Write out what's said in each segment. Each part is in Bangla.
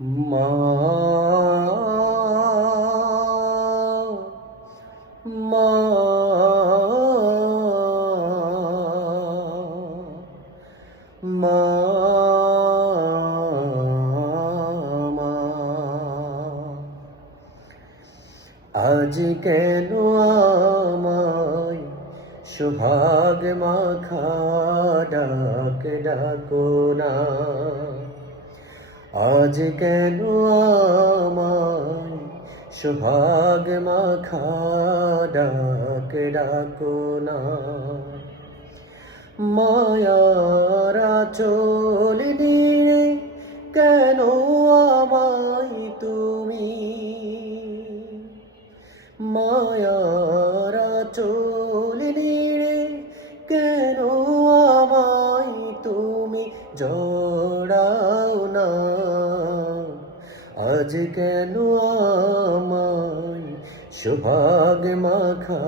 মা মা মা মা আজ কেন আমায় সোহাগ মাখা ডাক ডাকো না, আজ কেন আমায় সোহাগ মাখা ডাক ডাকো না। মায়ার আঁচল দিয়ে কেন আমায় তুমি, মায়ার আঁচল দিয়ে কেন আমায় তুমি জড়াও না। আজ কেন আমায় সোহাগ মাখা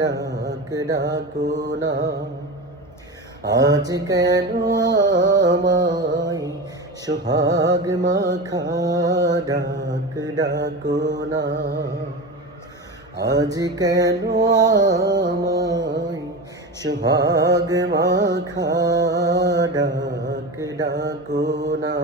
ডাক ডাকো না, আজ কেন আমায় সোহাগ মাখা ডাক ডাকো না। আজ কেন আমায় সোহাগ মাখা ডাক ডাকো না।